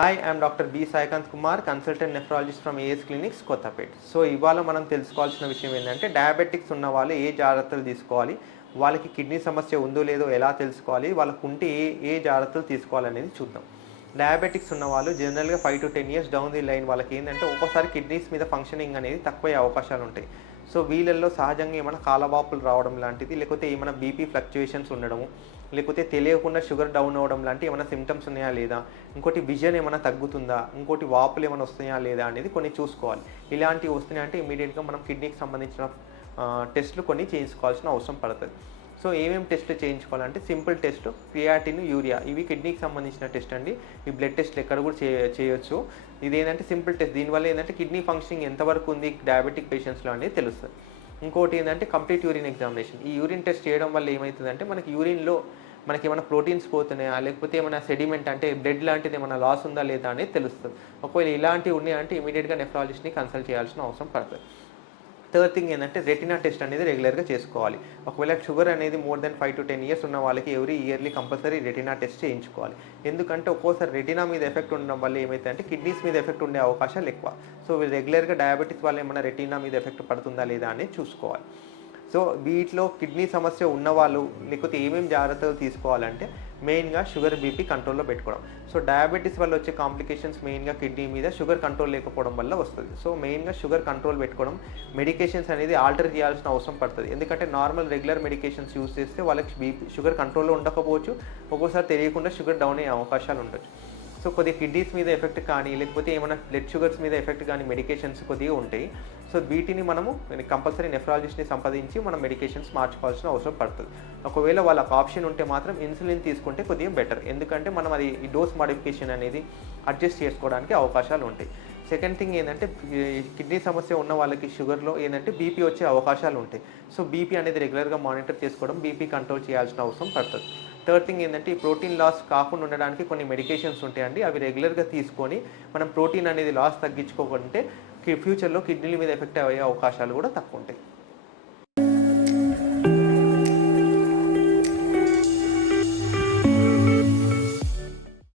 Hi I'm doctor B Saikanth Kumar consultant nephrologist from AS clinics Kothapet so ఇవాళ మనం తెలుసుకోవాల్సిన విషయం ఏంటంటే డయాబెటిక్స్ ఉన్న వాళ్ళు ఏ జాగ్రత్తలు తీసుకోవాలి? వాళ్ళకి కిడ్నీ సమస్య ఉందో లేదో ఎలా తెలుసుకోవాలి? వాళ్ళకు ఉంటే ఏ ఏ జాగ్రత్తలు తీసుకోవాలనేది చూద్దాం. డయాబెటిక్స్ ఉన్న వాళ్ళు జనరల్గా five to ten years down the line వాళ్ళకి ఏంటంటే ఒక్కోసారి కిడ్నీస్ మీద ఫంక్షనింగ్ అనేది తక్కువే అవకాశాలు ఉంటాయి. సో వీళ్ళల్లో సహజంగా ఏమైనా కాలవాపులు రావడం లాంటిది లేకపోతే ఏమైనా బీపీ ఫ్లక్చుయేషన్స్ ఉండడము లేకపోతే తెలియకుండా షుగర్ డౌన్ అవ్వడం లాంటి ఏమైనా సిమ్టమ్స్ ఉన్నాయా లేదా ఇంకోటి విజన్ ఏమైనా తగ్గుతుందా ఇంకోటి వాపులు ఏమైనా వస్తాయా లేదా అనేది కొన్ని చూసుకోవాలి. ఇలాంటివి వస్తున్నాయంటే ఇమీడియట్గా మనం కిడ్నీకి సంబంధించిన టెస్ట్లు టెస్టులు కొన్ని చేయించుకోవాల్సిన అవసరం పడుతుంది. సో ఏమేమి టెస్ట్లు చేయించుకోవాలంటే సింపుల్ టెస్ట్ క్రియాటిన్ యూరియా. ఇవి కిడ్నీకి సంబంధించిన టెస్ట్ అండి. ఈ బ్లడ్ టెస్ట్లు ఎక్కడ కూడా చే చేయొచ్చు. ఇది ఏంటంటే సింపుల్ టెస్ట్. దీనివల్ల ఏంటంటే కిడ్నీ ఫంక్షనింగ్ ఎంతవరకు ఉంది డయాబెటిక్ పేషెంట్స్లో అనేది తెలుస్తుంది. ఇంకోటి ఏంటంటే కంప్లీట్ యూరిన్ ఎగ్జామినేషన్. ఈ యూరిన్ టెస్ట్ చేయడం వల్ల ఏమవుతుందంటే మనకి యూరిన్లో మనకి ఏమైనా ప్రోటీన్స్ పోతున్నాయా? లేకపోతే ఏమైనా సెడిమెంట్ అంటే బ్లడ్ లాంటిది ఏమైనా లాస్ ఉందా లేదా అనేది తెలుస్తుంది. ఒకవేళ ఇలాంటివి ఉన్నాయంటే ఇమీడియట్గా నెఫ్రాలజిస్ట్ని కన్సల్ట్ చేయాల్సిన అవసరం పడుతుంది. థర్డ్ థింగ్ ఏంటంటే రెటినా టెస్ట్ అనేది రెగ్యులర్గా చేసుకోవాలి. ఒకవేళ షుగర్ అనేది more than five to ten years ఉన్న వాళ్ళకి every yearly compulsory retina test చేయించుకోవాలి. ఎందుకంటే ఒక్కోసారి రెటినా మీద ఎఫెక్ట్ ఉండడం వల్ల ఏమైతే కిడ్నీస్ మీద ఎఫెక్ట్ ఉండే అవకాశాలు ఎక్కువ. సో రెగ్యులర్గా డయాబెటీస్ వల్ల ఏమైనా రెటినా మీద ఎఫెక్ట్ పడుతుందా లేదా అనేది చూసుకోవాలి. సో వీటిలో కిడ్నీ సమస్య ఉన్నవాళ్ళు లేకపోతే ఏమేమి జాగ్రత్తలు తీసుకోవాలంటే మెయిన్గా షుగర్ బీపీ కంట్రోల్లో పెట్టుకోవడం. సో డయాబెటీస్ వల్ల వచ్చే కాంప్లికేషన్స్ మెయిన్గా కిడ్నీ మీద షుగర్ కంట్రోల్ లేకపోవడం వల్ల వస్తుంది. సో మెయిన్గా షుగర్ కంట్రోల్ పెట్టుకోవడం మెడికేషన్స్ అనేది ఆల్టర్ చేయాల్సిన అవసరం పడుతుంది. ఎందుకంటే నార్మల్ రెగ్యులర్ మెడికేషన్స్ యూస్ చేస్తే వాళ్ళకి బీపీ షుగర్ కంట్రోల్లో ఉండకపోవచ్చు. ఒక్కోసారి తెలియకుండా షుగర్ డౌన్ అయ్యే అవకాశాలు ఉండొచ్చు. సో కొద్దిగా కిడ్నీస్ మీద ఎఫెక్ట్ కానీ లేకపోతే ఏమైనా బ్లడ్ షుగర్స్ మీద ఎఫెక్ట్ కానీ మెడికేషన్స్ కొద్దిగా ఉంటాయి. సో వీటిని మనము కంపల్సరీ నెఫ్రాలజిస్ట్ని సంపాదించి మనం మెడికేషన్స్ మార్చుకోవాల్సిన అవసరం పడుతుంది. ఒకవేళ వాళ్ళకి ఆప్షన్ ఉంటే మాత్రం ఇన్సులిన్ తీసుకుంటే కొద్దిగా బెటర్ ఎందుకంటే మనం అది ఈ డోస్ మాడిఫికేషన్ అనేది అడ్జస్ట్ చేసుకోవడానికి అవకాశాలు ఉంటాయి. సెకండ్ థింగ్ ఏంటంటే కిడ్నీ సమస్య ఉన్న వాళ్ళకి షుగర్లో ఏంటంటే బీపీ వచ్చే అవకాశాలు ఉంటాయి. సో బీపీ అనేది రెగ్యులర్గా మానిటర్ చేసుకోవడం బీపీ కంట్రోల్ చేయాల్సిన అవసరం పడుతుంది. థర్డ్ థింగ్ ఏంటంటే ఈ ప్రోటీన్ లాస్ కాకుండా ఉండడానికి కొన్ని మెడికేషన్స్ ఉంటాయండి. అవి రెగ్యులర్గా తీసుకొని మనం ప్రోటీన్ అనేది లాస్ తగ్గించుకోకుంటే ఫ్యూచర్లో కిడ్నీల మీద ఎఫెక్ట్ అయ్యే అవకాశాలు కూడా తక్కువ ఉంటాయి.